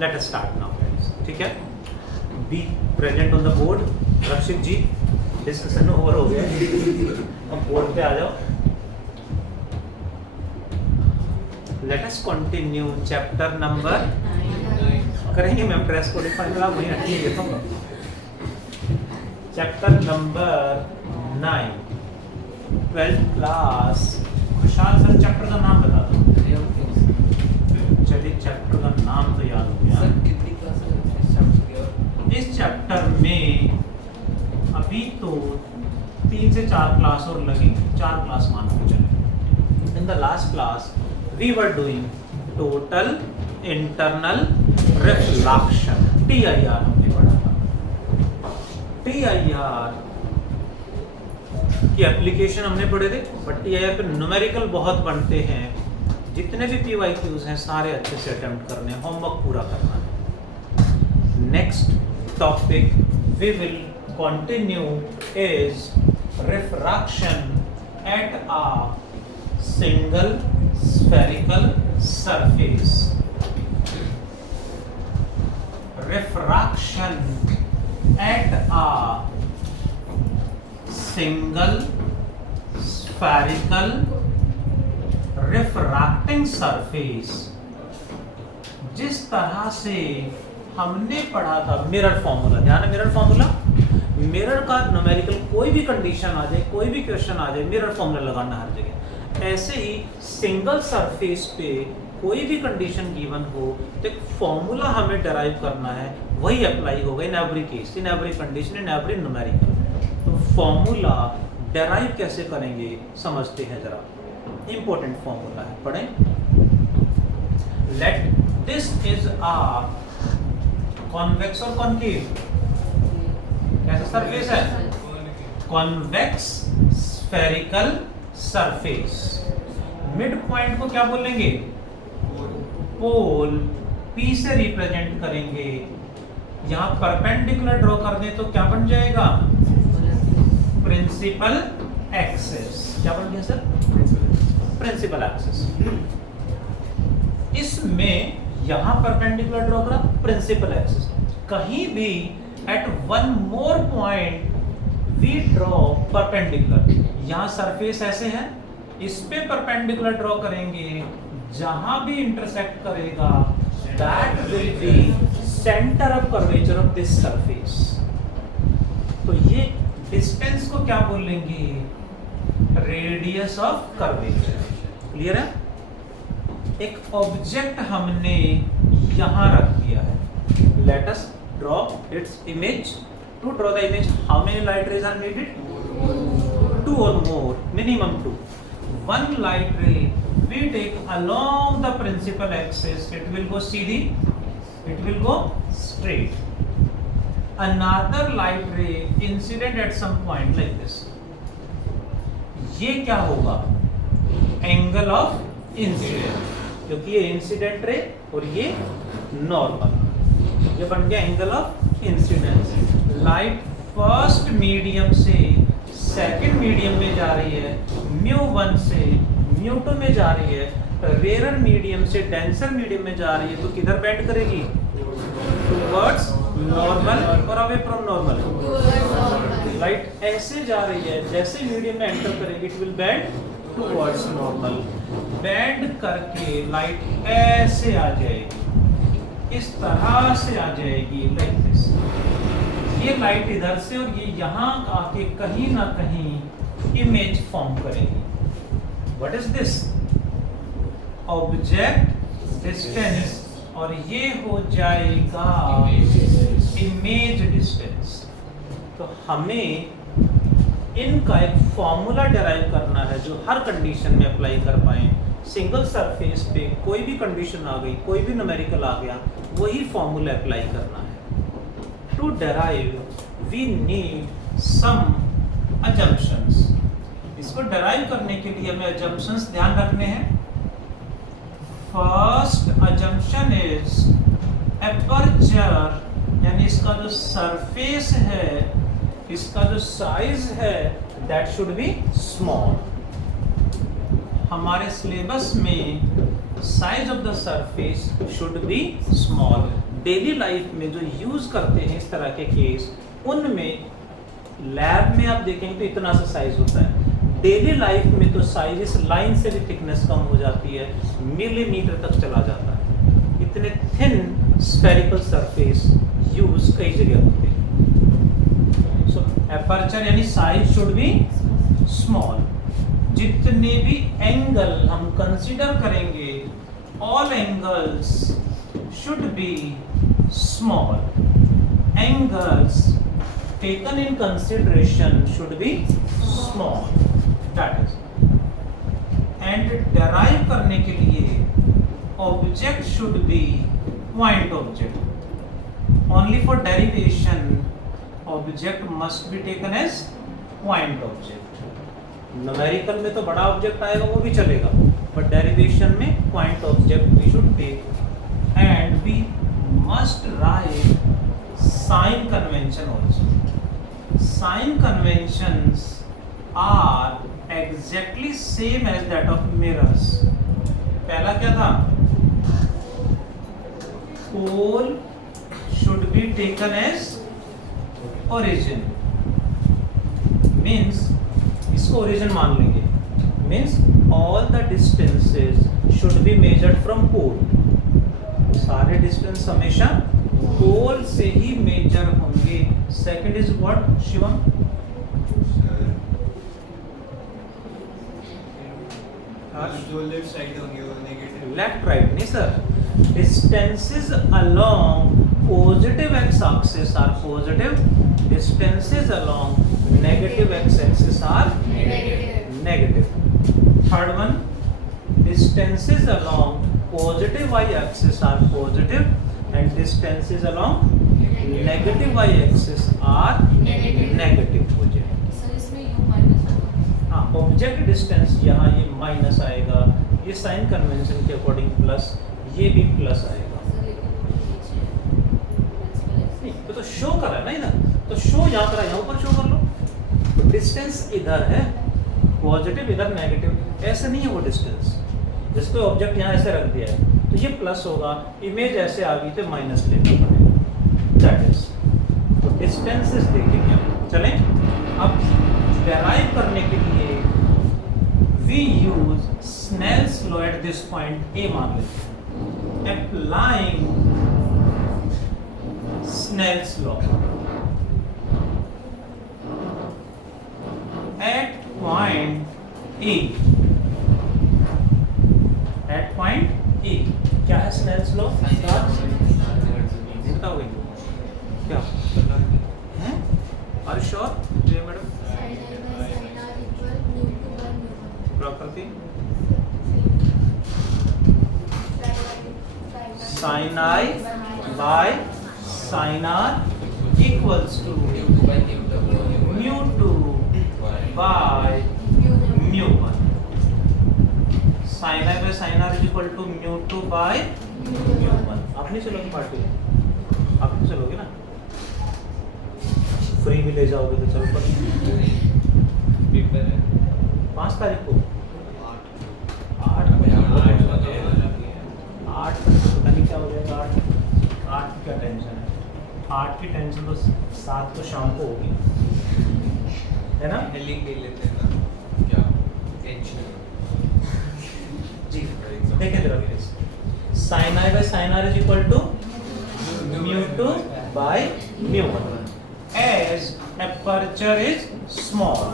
Late us start now guys, ठीक है। Be present on the board. Rakshit ji, discussion over हो गया, अब बोर्ड पे आ जाओ। Let us continue chapter number करेंगे मैम, ड्रेस को डिफाइन आप वहीं रखिए तो। Chapter number 9 12th class. Khushhal sir chapter का नाम बता दो। चलिए चैप्टर का नाम तो याद हो गया। कितनी क्लास इस चैप्टर में अभी तो 3 से 4 क्लास और लगी, 4 क्लास मान के चले। In the last class we were doing total internal reflection, TIR हमने पढ़ा था। TIR की एप्लीकेशन हमने पढ़े थे, बट TIR पे न्यूमेरिकल बहुत बनते हैं। जितने भी PYQs हैं सारे अच्छे से अटेम्प्ट करने, होमवर्क पूरा करना है। Next topic we will continue is refraction at a single spherical surface. Refraction at a single spherical refracting surface. जिस तरह से हमने पढ़ा था मिरर फॉर्मूला, ध्यान है मिरर फॉर्मूला। मिरर का न्यूमेरिकल कोई भी कंडीशन आ जाए, कोई भी क्वेश्चन आ जाए, मिरर फॉर्मूला लगाना हर जगह। ऐसे ही सिंगल सरफेस पे कोई भी कंडीशन गिवन हो तो एक फॉर्मूला हमें डराइव करना है, वही अप्लाई होगा in every case, in every condition, in every numerical. तो फॉर्मूला डराइव कैसे करेंगे समझते हैं जरा। इंपॉर्टेंट फॉर्मूला है, पढ़ें। Let this is a convex और कॉनकेव, कैसा सरफेस है? Convex spherical surface. Mid point को क्या बोलेंगे? पोल। P से रिप्रेजेंट करेंगे। यहां परपेंडिकुलर ड्रॉ कर दें तो क्या बन जाएगा? Principal axis. क्या बन गया सर? Principal axis. इसमें यहां परपेंडिकुलर ड्रॉ करा, प्रिंसिपल एक्सिस। कहीं भी at one more point we draw perpendicular. यहां सरफेस ऐसे है, इस पे परपेंडिकुलर ड्रॉ करेंगे, जहां भी इंटरसेक्ट करेगा that will be centre of curvature of this surface. तो ये डिस्टेंस को क्या बोलेंगे? Radius of curvature. क्लियर है? एक ऑब्जेक्ट हमने यहां रख दिया है। Let us draw its image. To draw the image, how many light rays are needed? 2 or more, minimum 2. One light ray we take along the principal axis, it will go CD, it will go straight. Another light ray incident at some point like this. ये क्या होगा? Angle of incidence, क्योंकि ये incident ray और ये normal, ये बन गया angle of incidence. Light first medium से सेकंड मीडियम में जा रही है, μ1 से μ2 में जा रही है, रेयर मीडियम से डेंसर मीडियम में जा रही है, तो किधर बेंड करेगी? टुवर्ड्स नॉर्मल और अवे फ्रॉम नॉर्मल। लाइट ऐसे जा रही है, जैसे मीडियम में एंटर करेगी it will bend towards normal. Bend करके लाइट ऐसे आ जाएगी, इस तरह से आ जाएगी, लाइक दिस। ये लाइट इधर से और ये यहां आके कहीं ना कहीं इमेज फॉर्म करेगी। What is this? Object distance, और ये हो जाएगा इमेज डिस्टेंस। तो हमें इनका एक फॉर्मूला डेराइव करना है जो हर कंडीशन में अप्लाई कर पाए। सिंगल सरफेस पे कोई भी कंडीशन आ गई, कोई भी न्यूमेरिकल आ गया, वही फॉर्मूला अप्लाई करना है। To derive we need some assumptions। इसको डेराइव करने के लिए हमें assumptions ध्यान रखने हैं। फर्स्ट assumption इज एपर्चर, यानी इसका जो सरफेस है, इसका जो साइज है दैट शुड बी स्मॉल। हमारे सिलेबस में size of the surface should be small. Daily life में जो यूज करते हैं इस तरह के केस, उनमें लैब में आप देखेंगे तो इतना सा साइज होता है, डेली लाइफ में तो साइज इस लाइन से भी थिकनेस कम हो जाती है, मिलीमीटर तक चला जाता है। इतने थिन स्फेरिकल सरफेस यूज कई जगह होते हैं। सो एपर्चर यानी साइज शुड बी स्मॉल। जितने भी एंगल हम कंसीडर करेंगे, all angles should be small. Angles taken in consideration should be small. That is. And derive करने के लिए object should be point object. Only for derivation, object must be taken as point object. Numerical में तो बड़ा object आएगा वो भी चलेगा, but derivation में point object we should take. And we must write sign convention also. Sign conventions are exactly same as that of mirrors. पहला क्या था? Pole should be taken as origin. Means इसको origin मान लेंगे. Means all the distances should be measured from pole. सारे distance हमेशा pole से ही मेजर होंगे। Second is what Shivam? जो लेफ्ट साइड होंगे वो नेगेटिव, लेफ्ट राइट नहीं sir, distances along positive x axis are positive, distances along negative x axis are negative. Third one, distances along positive y-axis are positive and distances along negative y-axis are negative हो जाएगा। Sir इसमें u minus होगा। हाँ, object distance यहाँ ये minus आएगा, ये sign convention के अकॉर्डिंग प्लस, ये भी प्लस आएगा। सर लेकिन वो नीचे है। नहीं तो शो कर रहा है ना इधर, तो शो यहाँ करा, यहाँ ऊपर शो कर लो। तो डिस्टेंस इधर है पॉजिटिव, इधर नेगेटिव, ऐसे नहीं है वो डिस्टेंस। जिसको ऑब्जेक्ट यहाँ ऐसे रख दिया है तो ये प्लस होगा, इमेज ऐसे आ गई तो माइनस लेना पड़ेगा। दैट इज तो डिस्टेंसेस देखेंगे हम। चलें अब डेराइव करने के लिए we use Snell's law at this point A मान लेते हैं। Applying Snell's law at point A, at point A क्या है स्नेल्स लॉ? बताओगे क्या है? Are you sure madam? Prakriti sine I by sine R equals to mu two by mu one. Sine I by sine are is equal to mu two by mu one. आप नहीं चलोगे party? आप नहीं चलोगे ना? फ्री भी ले जाओगे तो चलो पर पेपर है 5 तारीख को 8 पता नहीं क्या हो जाएगा। 8 की क्या टेंशन है? 8 की टेंशन तो 7 को शाम को होगी, है ना? लिख के लेते हैं ना क्या टेंशन जी देखें जरा please. Sine I by sine are is equal to mu two by mu one. As aperture is small,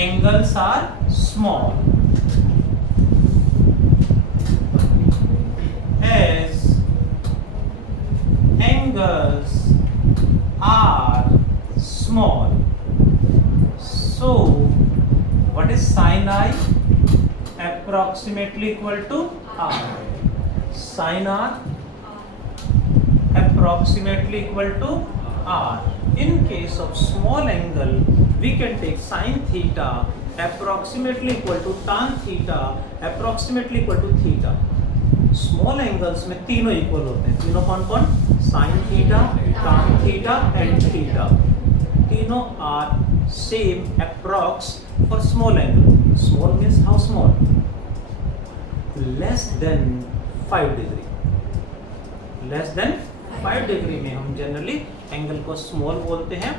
angles are small. As angles are small, so what is sin I? Approximately equal to R. Sin R approximately equal to R. In case of small angle, we can take sin theta approximately equal to tan theta approximately equal to theta. Small angles में तीनों equal होते हैं। तीनों कौन कौन? sin theta, tan theta and theta. तीनों are same approx for small angle. Small means how small? Less than 5 degree. Less than 5 degree में हम जनरली एंगल को स्मॉल बोलते हैं।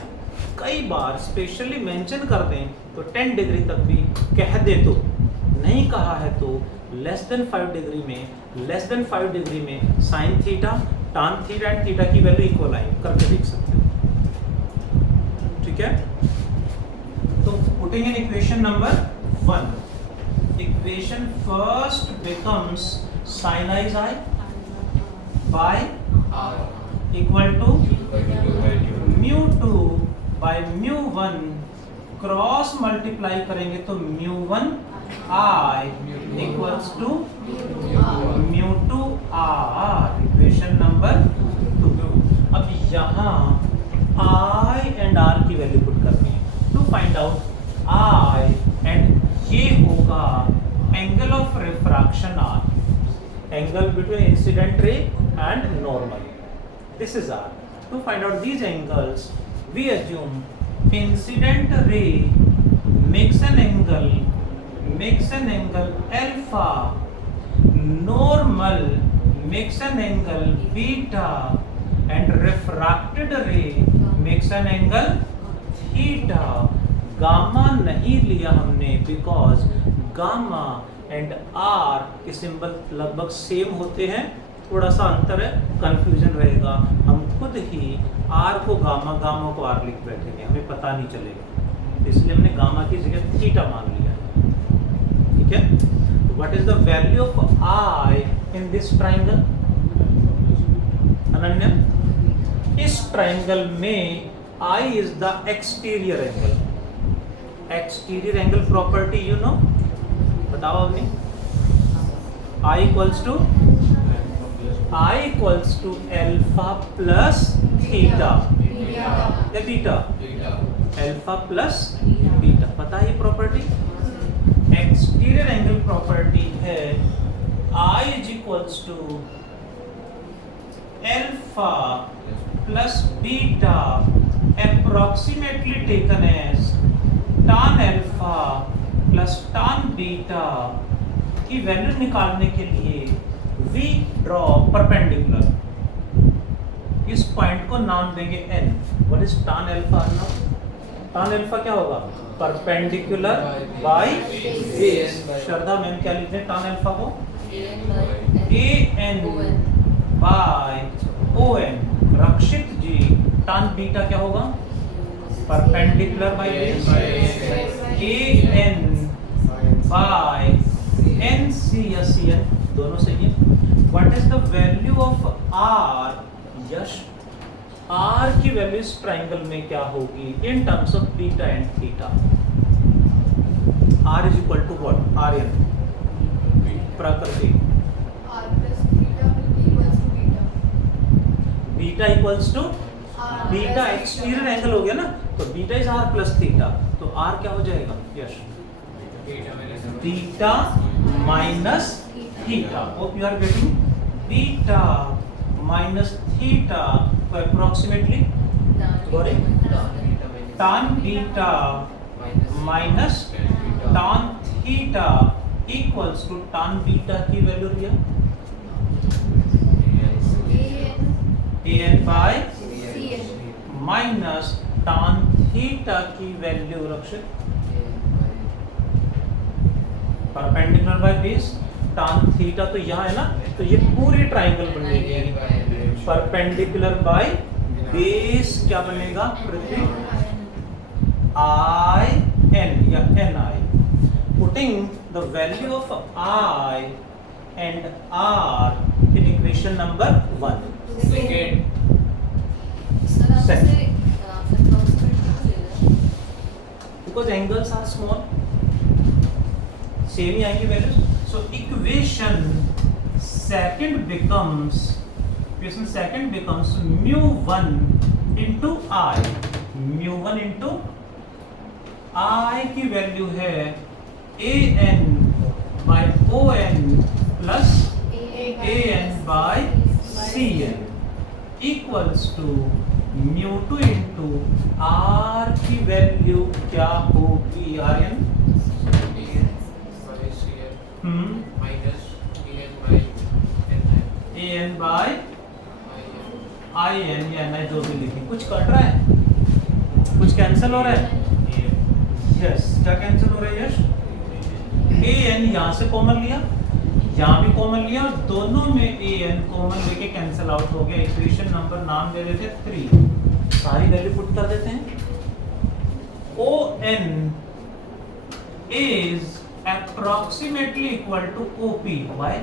कई बार स्पेशली मेंशन कर दें तो 10 डिग्री तक भी कह दे तो, नहीं कहा है तो लेस देन 5 डिग्री में sine theta, tan theta and theta की वैल्यू इक्वल आई करके देख सकते हो। ठीक है, तो putting in equation number 1, equation first becomes sin i by equal to mu2 by mu1 cross multiply करेंगे तो mu1 i equals to mu2 r, equation number 2। अब यहाँ i एंड r की वैल्यू पुट करनी है to find out i, and ये होगा angle of refraction r, angle between incident ray and normal. This is R. To find out these angles, we assume incident ray makes an angle alpha, normal makes an angle beta, and refracted ray makes an angle theta. Gamma नहीं लिया हमने because gamma and are के symbol लगभग same होते हैं, थोड़ा सा अंतर है, कंफ्यूजन रहेगा। हम खुद ही आर को गामा, गामा को आर लिख बैठेंगे, हमें पता नहीं चलेगा, इसलिए हमने गामा की जगह थीटा मान लिया है। ठीक है, what is the value of I in this triangle? Ananya, इस ट्राइंगल में I is the exterior angle. Exterior angle property you know, बताओ अपनी। I equals to alpha plus theta या बीटा, अल्फा प्लस बीटा, पता है प्रॉपर्टी। एक्सटीरियर एंगल प्रॉपर्टी है I is equals to alpha plus beta approximately taken as tan alpha plus tan beta की value निकालने के लिए वी ड्रॉ परपेंडिकुलर, इस point को नाम देंगे n। What is tan alpha? tan alpha क्या होगा? Perpendicular by base. Shraddha ma'am क्या लिखते हैं tan अल्फा को? an by on। Rakshit ji tan beta क्या होगा? Perpendicular by base an by NC या CN दोनों सही है। What is the value of R? Yash, R की वैल्यू इस ट्राइंगल में क्या होगी in terms of beta and theta? R is equal to what? Rn Prakriti beta equals to beta, exterior angle हो गया ना, तो beta is R plus theta, तो R क्या हो जाएगा? Yash, beta minus theta. Hope you are getting. Beta minus theta को approximately tan beta minus tan theta equals to tan beta की वैल्यू दिया an by minus tan theta की value Rakshit perpendicular by base. tan theta तो यहाँ है ना, तो ये पूरी ट्राइंगल बनेगी। परपेंडिकुलर बाय बेस क्या बनेगा? पृथ्वी I n या ni। Putting the value of I and R in equation number 1। Second Because angles are small, same ही आएंगी values. So equation second becomes mu1 into I। mu1 into I की value है an by on plus an by cn equals to mu2 into R की value क्या होगी? Rn minus an by an by I N या N I जो भी लिखें, कुछ कट रहा है, कुछ कैंसिल हो रहा है। यस, क्या कैंसिल हो रहा है यश? ए एन यहाँ से कॉमन लिया, यहाँ भी कॉमन लिया, और दोनों में ए एन कॉमन लेके कैंसिल आउट हो गया। इक्वेशन नंबर नाम दे देते 3, सारी वैल्यू पुट कर देते हैं। O N is approximately equal to OP. Why?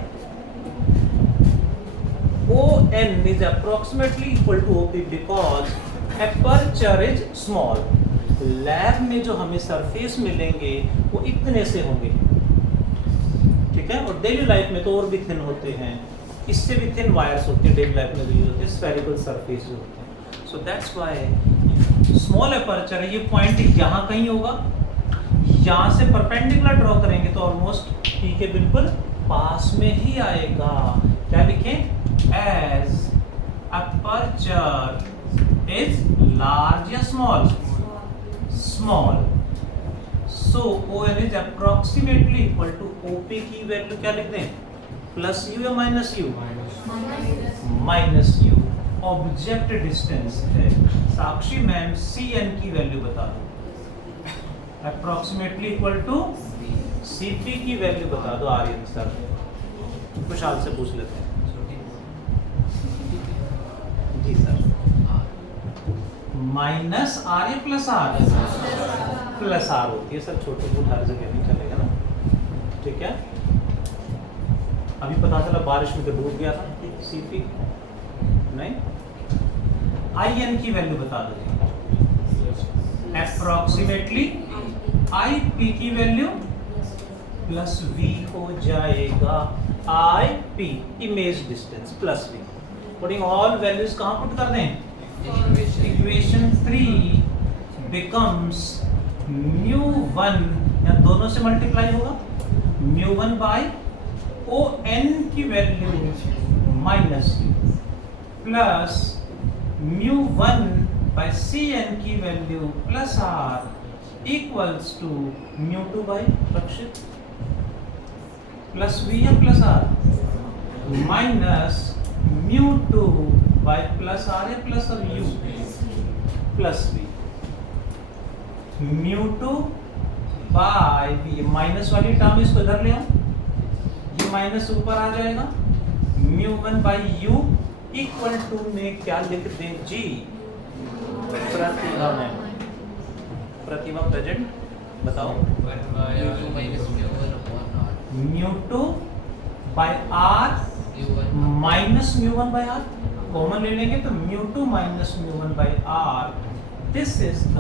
ON is approximately equal to OP because aperture is small. Lab में जो हमें सरफेस मिलेंगे वो इतने से होंगे, ठीक है। और डेली लाइफ में तो और भी थिन होते हैं, इससे भी थिन वायर्स होते हैं, डेली लाइफ में भी यूज होते हैं, स्फेरिकल सरफेस होते हैं। So that's why small aperture है। ये पॉइंट यहाँ कहीं होगा, यहाँ से परपेंडिकुलर ड्रॉ करेंगे तो ऑलमोस्ट पी के बिल्कुल पास में ही आएगा। क्या लिखें? एज अपर्चर इज लार्ज या small? Small. So O N is approximately equal to OP की वैल्यू क्या लिख दें? प्लस यू या minus u? Minus u. Object distance है। साक्षी मैम सी एन की वैल्यू बता दो। अप्रोक्सीमेटली इक्वल टू CP की वैल्यू बता दो आर्यन सर, खुशहाल से पूछ लेते हैं। जी सर, माइनस आर या प्लस आर? प्लस आर होती है सर, छोटे फूल हर जगह नहीं चलेगा ना, ठीक है। अभी पता चला बारिश में तो डूब गया था CP, नहीं। IN की वैल्यू बता दो। अप्रोक्सीमेटली आई पी की वैल्यू प्लस वी हो जाएगा। I P image distance plus V, putting all values कहाँ पुट कर दें? इक्वेशन 3 बिकम्स म्यू 1, या दोनों से मल्टीप्लाई होगा, म्यू 1 बाई ओ एन की value minus U plus mu 1 by C N की value plus R equals to mu 2 by Rakshit plus V या plus R minus mu 2 by plus R या plus और U plus V. Mu 2 by V, minus वाली term इसको इधर ले आओ, ये माइनस ऊपर आ जाएगा। Mu 1 by U equal to में क्या लिख दें जी? प्रतिभा में, प्रतिभा प्रेजेंट बताओ। Mu 2 by R minus mu 1 by R, common ले लेंगे तो mu 2 minus mu 1 by R. This is the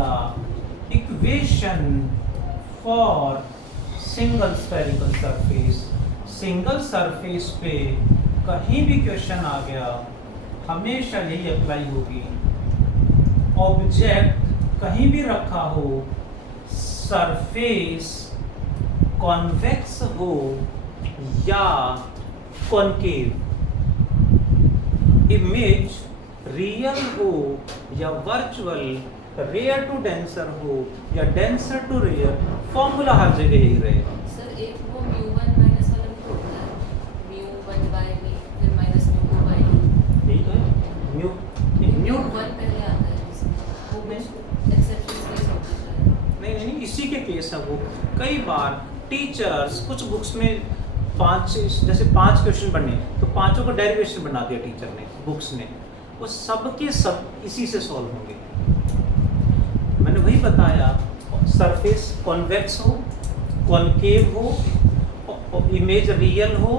equation for single spherical surface. Single surface पे कहीं भी क्वेश्चन आ गया हमेशा यही अप्लाई होगी। ऑब्जेक्ट कहीं भी रखा हो, सरफेस कॉन्वेक्स हो या कॉनकेव, इमेज रियल हो या वर्चुअल, रेयर टू डेंसर हो या डेंसर टू रेयर, फॉर्मूला हर जगह यही रहेगा। सर एक वो म्यू 1 माइनस वाला भी होता है, म्यू 1 बाय वी फिर माइनस म्यू 2 बाय यू। यही तो है, म्यू 1 पहले आता है जिसमें वो में एक्सेप्शन केस होता है। नहीं, इसी के केस है वो। कई बार टीचर्स कुछ बुक्स में 5 जैसे 5 क्वेश्चन बनने तो पांचों का डेरिवेशन बना दिया टीचर ने, बुक्स ने, वो सब के सब इसी से सॉल्व होंगे। मैंने वही बताया, सरफेस कॉन्वेक्स हो, कॉनकेव हो, इमेज रियल हो,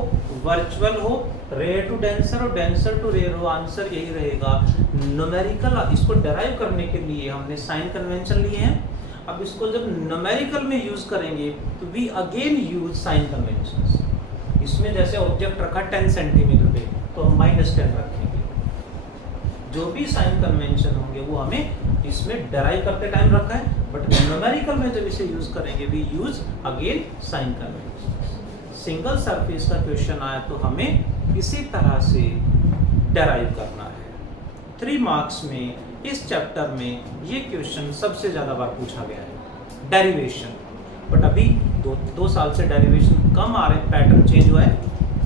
वर्चुअल हो, रेयर टू डेंसर और डेंसर टू रेयर हो, आंसर यही रहेगा। न्यूमेरिकल इसको डेराइव करने के लिए हमने साइन कन्वेंशन लिए हैं। अब इसको जब न्यूमेरिकल में यूज करेंगे तो we again use sign conventions. इसमें जैसे ऑब्जेक्ट रखा 10 सेंटीमीटर पे तो हम -10 रखेंगे। जो भी साइन कन्वेंशन होंगे वो हमें इसमें डेराइव करते टाइम रखा है, बट न्यूमेरिकल में जब इसे यूज करेंगे we use again sign convention. Single surface का क्वेश्चन आया तो हमें इसी तरह से डेराइव करना है। 3 मार्क्स में इस चैप्टर में ये क्वेश्चन सबसे ज़्यादा बार पूछा गया है, डेरिवेशन। बट अभी 2 साल से डेरिवेशन कम आ रहे, पैटर्न चेंज हुआ है,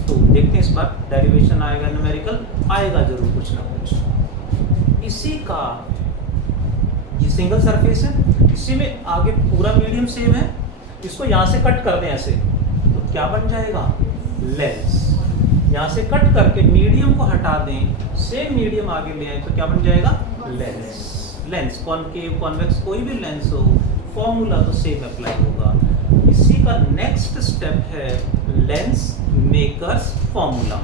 तो देखते हैं इस बार डेरिवेशन आएगा, न्यूमेरिकल आएगा जरूर कुछ ना कुछ। इसी का ये सिंगल सरफेस है, इसी में आगे पूरा मीडियम सेम है, इसको यहाँ से कट कर दें ऐसे तो क्या बन जाएगा, लेंस। यहाँ से कट करके मीडियम को हटा दें, सेम मीडियम आगे ले आए तो क्या बन जाएगा, लेंस। लेंस कॉनकेव कॉन्वेक्स कोई भी लेंस हो, फॉर्मूला तो सेम अप्लाई होगा। इसी का नेक्स्ट स्टेप है लेंस मेकर्स फॉर्मूला।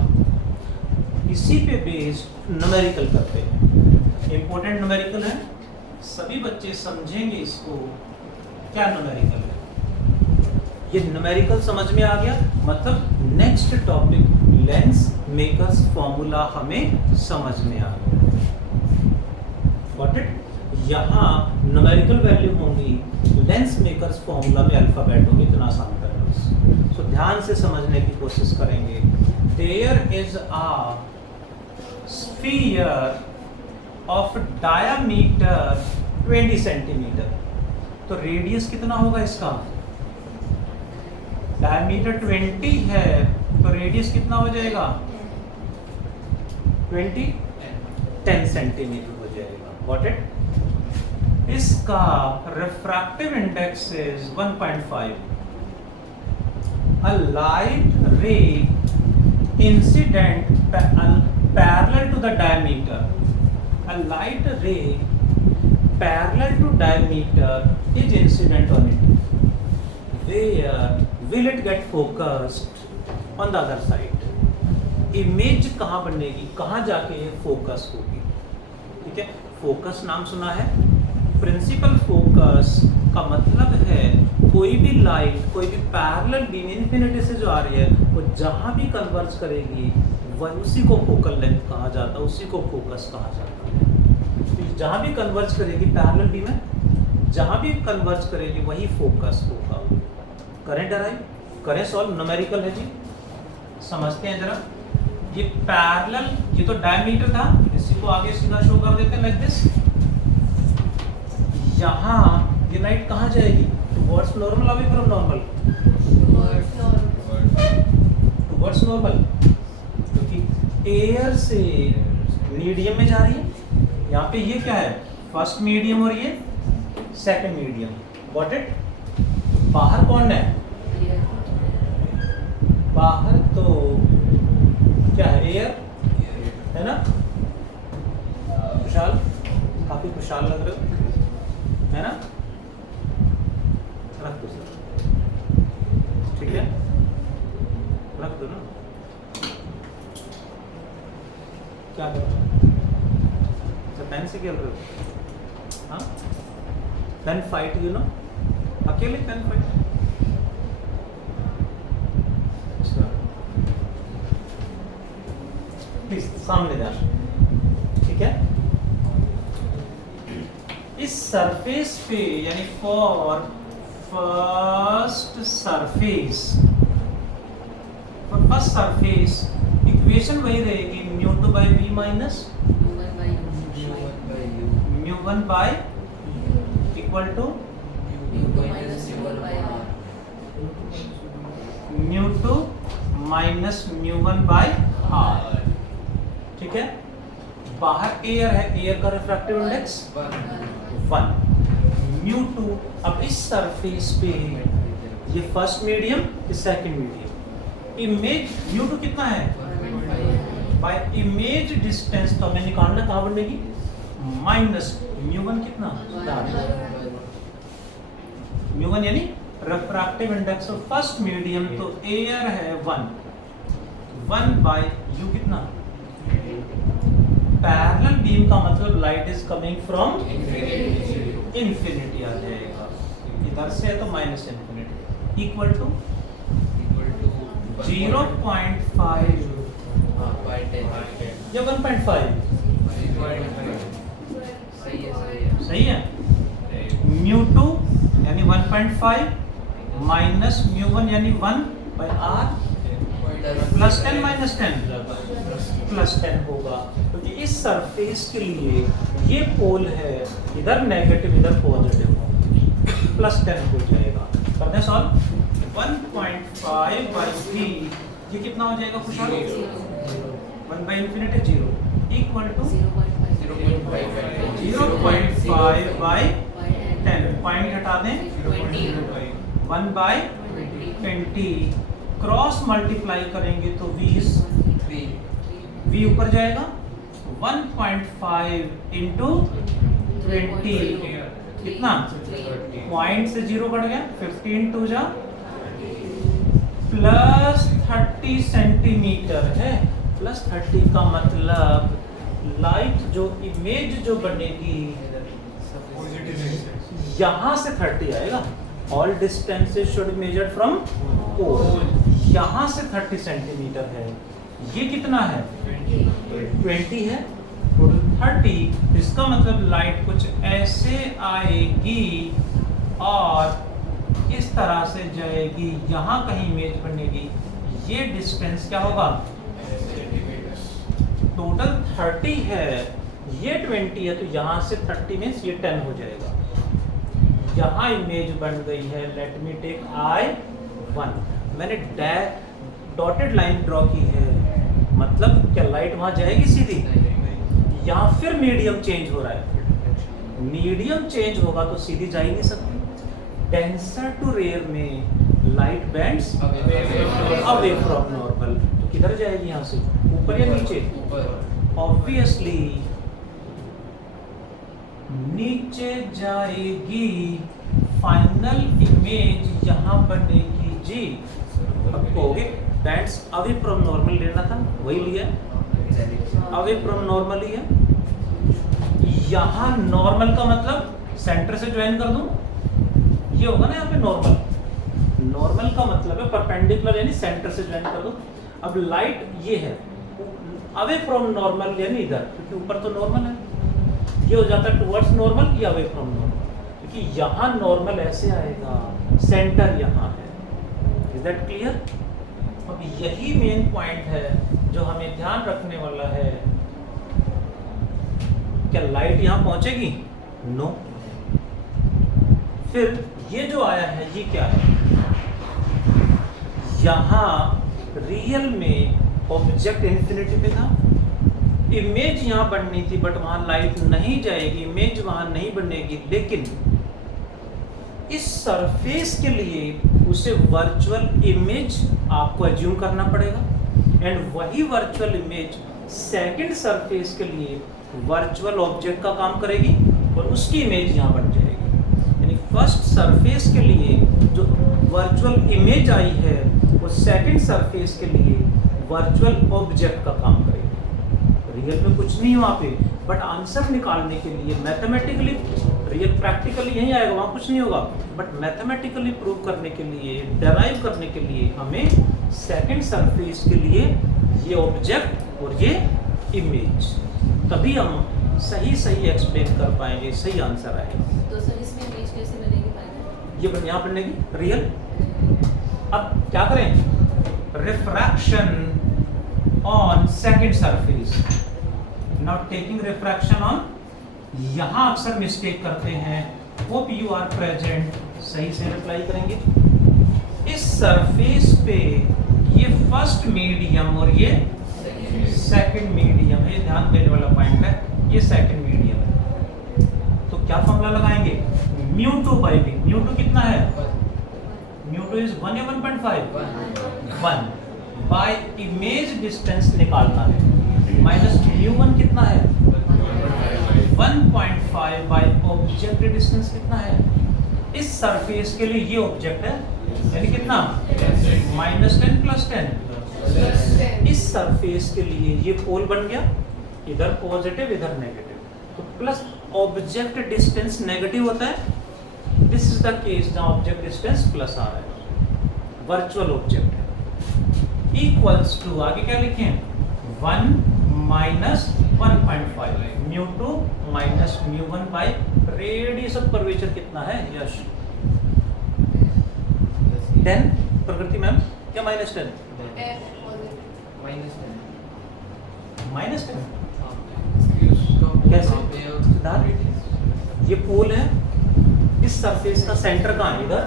इसी पे बेस्ड न्यूमेरिकल करते हैं, इंपॉर्टेंट न्यूमेरिकल है, सभी बच्चे समझेंगे इसको क्या न्यूमेरिकल है। ये न्यूमेरिकल समझ में आ गया, मतलब next topic lens makers formula हमें समझ में आ गया। Got it? यहाँ न्यूमेरिकल वैल्यू होंगी, लेंस मेकर्स फॉर्मूला में अल्फाबेट होंगे, इतना आसान करना। सो ध्यान से समझने की कोशिश करेंगे। There is a sphere of diameter 20 centimetre, तो रेडियस कितना होगा इसका, डायमीटर 20 है तो रेडियस कितना हो जाएगा, 10 सेंटीमीटर हो जाएगा। Got it? इसका refractive index is 1.5। A light ray incident parallel to the diameter, a light ray parallel to diameter is incident on it. Where will it get focused? On the other side. Image कहाँ बनेगी, कहाँ जाके ये focus होगी? ठीक है, focus नाम सुना है, प्रिंसिपल फोकस का मतलब है कोई भी लाइट, कोई भी पैरेलल बीम इन्फिनिटी से जो आ रही है वो जहाँ भी कन्वर्ज करेगी वह उसी को फोकल लेंथ कहा जाता है, उसी को फोकस कहा जाता है। तो जहाँ भी कन्वर्ज करेगी पैरेलल बीम में, जहाँ भी कन्वर्ज करेगी वही फोकस होगा। करें डराइव, करें सॉल्व, न्यूमेरिकल है जी, समझते हैं जरा। ये पैरेलल, ये तो डायमीटर था, इसी को आगे सीधा शो कर देते हैं लाइक दिस। यहाँ ये लाइट कहाँ जाएगी, towards normal, away from normal, towards normal, क्योंकि एयर से मीडियम में जा रही है। यहाँ पे ये क्या है, फर्स्ट मीडियम और ये सेकंड मीडियम। Got it? बाहर कौन है, बाहर तो क्या है, एयर है ना। खुशहाल, काफी खुशहाल लग रहे हो, है ना। रख दो सर, ठीक है, रख दो ना। क्या कर रहे हो, पेन से खेल रहे हो? हाँ, पेन फाइट, यू नो, अकेले पेन फाइट। अच्छा, प्लीज सामने ध्यान, ठीक है। इस सरफेस पे यानी फॉर फर्स्ट सरफेस इक्वेशन वही रहेगी, μ2 by v minus μ1 by equal to μ2 minus μ1 by r। ठीक है, बाहर एयर है, एयर का रिफ्रैक्टिव इंडेक्स 1, μ2। अब इस सरफेस पे ये फर्स्ट मीडियम, ये सेकंड मीडियम, इमेज μ2 कितना है, बाय इमेज डिस्टेंस तो हमें निकालना कहाँ बनेगी, माइनस μ1 कितना, μ1 यानी refractive index of first medium, तो एयर है 1 बाय u कितना, पैरेलल बीम का मतलब light is coming from infinity आ जाएगा, इधर से है तो माइनस इंफिनिटी, इक्वल टू 0.5 या 1.5, सही है। μ2 यानी 1.5 माइनस μ1 यानी 1 by r plus 10 minus 10 plus 10 होगा, क्योंकि इस सरफेस के लिए ये पोल है, इधर नेगेटिव इधर पॉजिटिव, प्लस 10 हो जाएगा। करते हैं सॉल्व, 1.5 बाई 3 ये कितना हो जाएगा खुशहाल, 1 by infinity 0 equal to 0.5 by 10, point हटा दें, 1 by 20, क्रॉस मल्टीप्लाई करेंगे तो 20, v ऊपर जाएगा, 1.5 इंटू 20 कितना, पॉइंट से 0 कट गया, 15 टू जा प्लस 30 सेंटीमीटर है, प्लस 30 का मतलब लाइट जो इमेज जो बनेगी यहाँ से 30 आएगा, all distances should measured from pole, यहाँ से 30 सेंटीमीटर है, ये कितना है 20 है, 30, इसका मतलब लाइट कुछ ऐसे आएगी और इस तरह से जाएगी, यहाँ कहीं इमेज बनेगी, ये डिस्टेंस क्या होगा, टोटल 30 है, ये 20 है, तो यहाँ से 30 मीन्स ये 10 हो जाएगा, यहाँ इमेज बन गई है, लेट मी टेक I1, मैंने डॉटेड लाइन ड्रॉ की है, मतलब क्या लाइट वहाँ जाएगी सीधी, यहाँ फिर मीडियम चेंज हो रहा है, मीडियम चेंज होगा तो सीधी जा ही नहीं सकती, डेंसर टू रेयर में light bands away from normal, तो किधर जाएगी यहाँ से, ऊपर या नीचे, ऑब्वियसली नीचे जाएगी, फाइनल इमेज यहाँ बनेगी जी, अब कहोगे बैंड्स अवे फ्रॉम नॉर्मल लेना था, वही लिया, अवे फ्रॉम नॉर्मल ही है, यहाँ नॉर्मल का मतलब सेंटर से ज्वाइन कर दूं, ये होगा ना यहाँ पे नॉर्मल, नॉर्मल का मतलब है परपेंडिकुलर यानी सेंटर से ज्वाइन कर दो, अब लाइट ये है अवे फ्रॉम नॉर्मल यानी इधर, क्योंकि ऊपर तो नॉर्मल है, ये हो जाता है टुवर्ड्स नॉर्मल, ये अवे फ्रॉम नॉर्मल, क्योंकि यहाँ नॉर्मल ऐसे आएगा, सेंटर यहाँ है, इज दैट क्लियर। अब यही मेन पॉइंट है जो हमें ध्यान रखने वाला है, क्या लाइट यहाँ पहुंचेगी, नो, फिर ये जो आया है ये क्या है, यहाँ रियल में ऑब्जेक्ट इंफिनिटी पे था, इमेज यहाँ बननी थी बट वहां लाइट नहीं जाएगी, इमेज वहां नहीं बनेगी, लेकिन इस सरफेस के लिए उसे वर्चुअल इमेज आपको एज्यूम करना पड़ेगा, एंड वही वर्चुअल इमेज सेकंड सरफेस के लिए वर्चुअल ऑब्जेक्ट का काम करेगी और उसकी इमेज यहाँ बन जाएगी, यानी फर्स्ट सरफेस के लिए जो वर्चुअल इमेज आई है वो सेकंड सरफेस के लिए वर्चुअल ऑब्जेक्ट का काम करेगी, रियल में कुछ नहीं है वहाँ पे, बट आंसर निकालने के लिए मैथमेटिकली, रियल प्रैक्टिकली यही आएगा, वहाँ कुछ नहीं होगा, बट मैथमेटिकली प्रूव करने के लिए, डेराइव करने के लिए हमें सेकंड सरफेस के लिए ये ऑब्जेक्ट और ये इमेज, तभी हम सही एक्सप्लेन कर पाएंगे, सही आंसर आएगा। तो सर इसमें इमेज कैसे बनेगी फाइनल, ये यहाँ बनेगी रियल। अब क्या करें, refraction on second surface, now taking refraction on, यहाँ अक्सर मिस्टेक करते हैं, होप यू आर प्रेजेंट, सही से रिप्लाई करेंगे, इस सरफेस पे ये फर्स्ट मीडियम और ये सेकंड मीडियम है, ध्यान देने वाला पॉइंट है, ये सेकंड मीडियम है, तो क्या फॉर्मूला लगाएंगे, μ2 by v, μ2 कितना है, μ2 इज 1 या 1.5, 1 बाय इमेज डिस्टेंस निकालना है, माइनस μ1 कितना है 1.5 बाय ऑब्जेक्ट डिस्टेंस कितना है, इस सरफेस के लिए ये ऑब्जेक्ट है, यानी कितना -10 + 10, इस सरफेस के लिए ये पोल बन गया, इधर पॉजिटिव इधर नेगेटिव, तो प्लस ऑब्जेक्ट डिस्टेंस नेगेटिव होता है, दिस इज द केस जहां ऑब्जेक्ट डिस्टेंस प्लस आ रहा है, वर्चुअल ऑब्जेक्ट है, इक्वल्स टू आगे क्या लिखें 1 - 1.5 μ2 - μ1 बाय रेडियस ऑफ कर्वेचर कितना है यश 10, प्रकृति मैम क्या -10 -10 कैसे सिद्धार्थ, ये पोल है, इस सरफेस का सेंटर कहाँ है, इधर,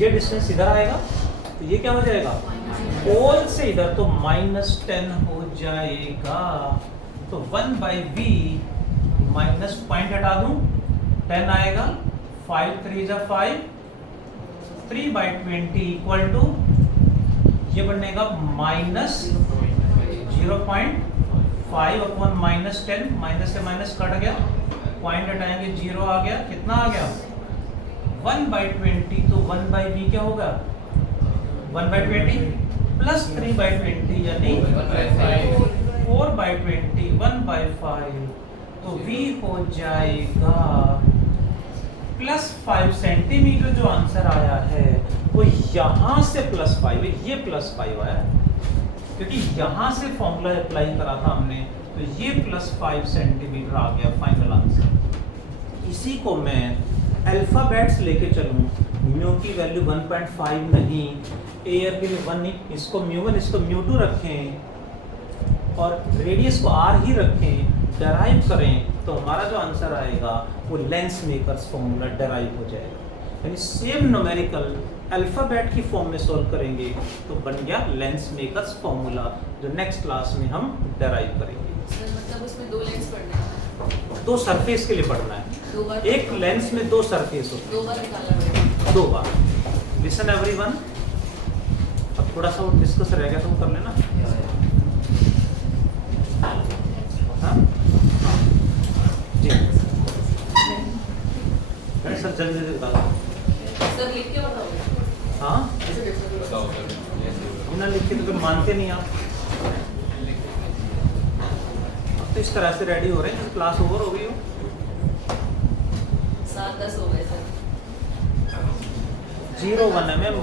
ये डिस्टेंस इधर आएगा, तो ये क्या हो जाएगा पोल से इधर, तो -10 हो जाएगा, तो 1/v माइनस पॉइंट हटा दूं 10 आएगा 5 3 जा 5 3/20 इक्वल टू ये बनेगा माइनस 0.5 अपॉन माइनस 10 माइनस से माइनस कट गया पॉइंट हटाएंगे 0 आ गया कितना आ गया 1/20 तो 1/v क्या होगा 1/20 प्लस 3/20 यानी 4/20 1/5 तो v हो जाएगा प्लस 5 सेंटीमीटर। जो आंसर आया है वो यहां से प्लस 5 है, ये प्लस 5 आया है क्योंकि यहां से फॉर्मूला अप्लाई करा था हमने, तो ये प्लस 5 सेंटीमीटर आ गया फाइनल आंसर। इसी को मैं अल्फाबेट्स लेके चलूं, म्यू की वैल्यू 1.5 नहीं, एयर के लिए 1 नहीं, इसको μ1 इसको μ2 रखें और रेडियस को r ही रखें, डेराइव करें तो हमारा जो आंसर आएगा वो लेंस मेकर्स फॉर्मूला डेराइव हो जाएगा। यानी सेम न्यूमेरिकल अल्फाबेट की फॉर्म में सॉल्व करेंगे तो बन गया लेंस मेकर्स फॉर्मूला, जो नेक्स्ट क्लास में हम डेराइव करेंगे। सर मतलब उसमें 2 लेंस पढ़ने हैं, 2 सरफेस के लिए पढ़ना है, 2 बार एक लेंस में 2 सरफेस होते 2 बार निकालना पड़ेगा। हैं, 2 बार। लिसन एवरीवन, अब थोड़ा सा वो डिस्कस रह गया तो कर लेना। हाँ जी सर जल्दी जल्दी बता दो। सर लिख के बताओगे? हाँ हमने लिखे तो फिर मानते नहीं आप। अब तो इस तरह से रेडी हो रहे हैं जैसे क्लास ओवर हो गई हो। 7-10 हो गए सर। 0-1 है मैम,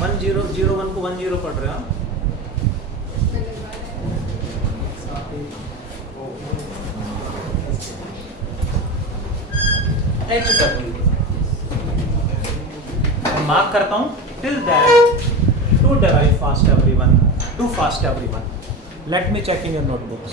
10-0-1 को 10 पढ़ रहे हैं। HW मार्क करता हूँ till that to derive fast everyone, do fast everyone. Let me check in your notebooks.